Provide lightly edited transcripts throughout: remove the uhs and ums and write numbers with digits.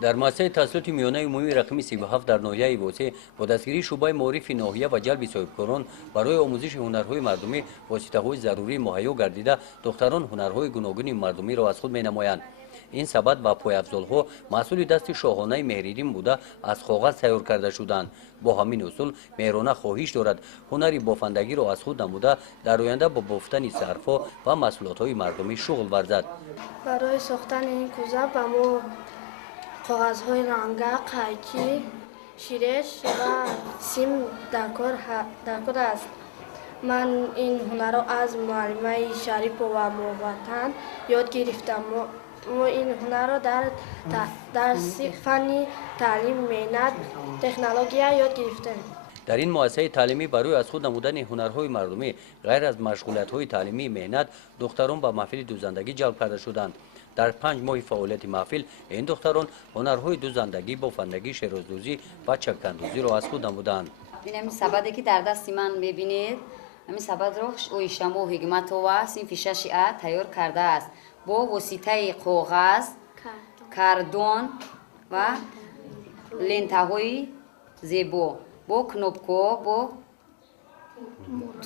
در مؤسسه تحصیلات میانه عمومی رقم 37 در ناحیه واسه با دستگیری شعبه معارف ناحیه و جلب صاحبکاران برای آموزش هنرهای مردمی واسطه‌های ضروری مهیا گردیده دختران هنرهای گوناگون مردمی را از خود می‌نمایند. این سبد و پایافزارها محصول دست شاهانه مهریدین بوده از کاغذ تیار کرده شدند. با همین اصول مهرانه خواهش دارد هنری بافندگی را از خود نموده در آینده با بافتن ظرف‌ها و محصولات‌های مردمی شغل ورزد. برای ساختن این کوزه به ما کاغذهای رنگه، قیچی، شیرش و سیم در کار است. من این هنر را از معلمه شریف و مووطن یاد گرفتم. ما این هنر را در فنی تعلیم، مهنت، تکنولوژی یاد گرفتیم. در این مؤسسه تعلیمی برای از خود نمودن هنرهای مردمی غیر از مشغولیت‌های تعلیمی مهنت دختران به محفل دوزندگی جلب کرده شدند. در 5 ماه فعالیت محفل این دختران هنرهای دوزندگی، بافندگی، شیرازدوزی و چکندوزی را از خود نمودند. این سبدی که در دست من می‌بینید، این سبد را اویشما و حکمت و سین فیشه تیار کرده است با واسطه کاغذ، کاردون و لنته‌های زیبا با کنوپکا، با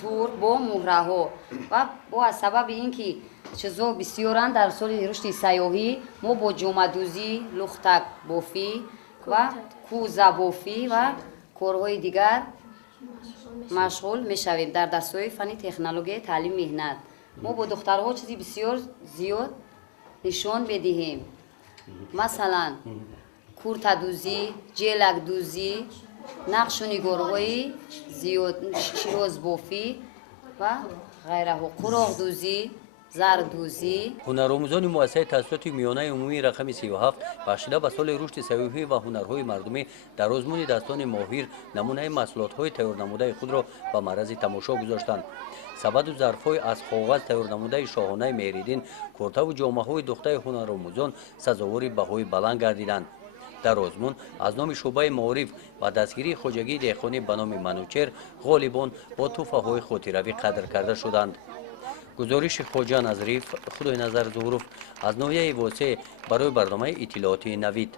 تور، با مهره‌ها و با از سبب اینکه چیزا بسیارند در سال رشد سیاحی ما با جامه‌دوزی، لختک بافی و کوزه بافی و کارهای دیگر مشغول می‌شویم. در دسته‌های فنی تکنولوژی تعلیم مهنت ما با دخترها چیزی بسیار زیاد نشان می‌دهیم. مثلا کورت دوزی، جلک دوزی، نقش و نگارهای زیاد، شیراز بافی و غیره، قراق دوزی، زردوزی. هنرآموزان مؤسسه تحصیلات میانه عمومی رقم 37 بخشیده به سال رشد سیاحی و هنرهای مردمی در آزمون دستان ماهر نمونه محصولات‌های تیار نموده خود را به معرض تماشا گذاشتند. سبد و ظرف‌های از کاغذ تیار نموده شاهانه مهریدین، کرته و جامه‌های دوخته هنرآموزان سزاوار بهای بلند گردیدند. در آزمون از نام شعبه معارف و دستگیری خواجگی دهقانی به نام منوچهر غالبان با تحفه‌های خاطروی قدر کرده شدند. گزارش خواجه نظریف خدای نظر ظهروف از ناحیه واسه برای برنامه اطلاعاتی نوید.